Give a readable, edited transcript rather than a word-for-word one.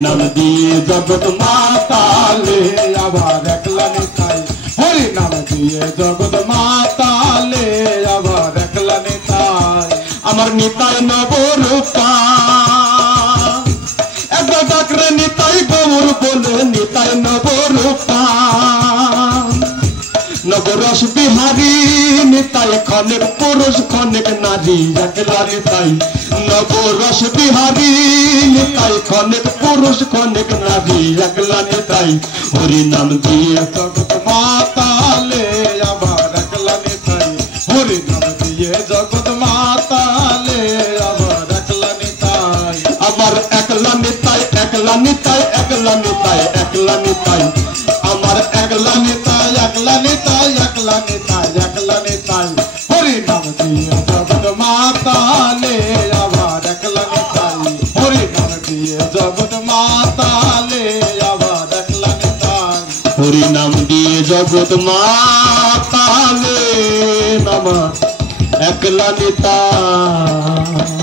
নাম দিয়ে জগৎ মাতালে আবার একলা নিতাই, হরি নাম দিয়ে জগৎ মাতালে আবার একলা নিতাই। আমার নিতাই নবরূপা একবার ডাকরে নিতাই গৌর বলে, নিতাই নবরূপা নবরস বিহারী নিতাই খনেক পুরুষ খনেক নারী একলা নিতাই। নবরস বিহারী নিতাই খনেক পুরুষ খনেক নারী একলা নিতাই। হরি নাম দিয়ে জগৎ মাতালে আবার একলা নিতাই, হরি নাম দিয়ে জগৎ মাতালে আবার একলা নিতাই। আমার একলা নিতাই একলা নিতাই একলা নিতাই একলা নিতাই, আমার একলা নিতাই একলা নিতাই একলা নিতাই একলা নিতাই। হরি নাম দিয়ে জগৎ মাতালে আবার একলা নিতাই, হরি নাম দিয়ে জগৎ মাতালে আবার একলা নিতাই। হরি নাম দিয়ে জগৎ মাতালে আবার একলা নিতাই।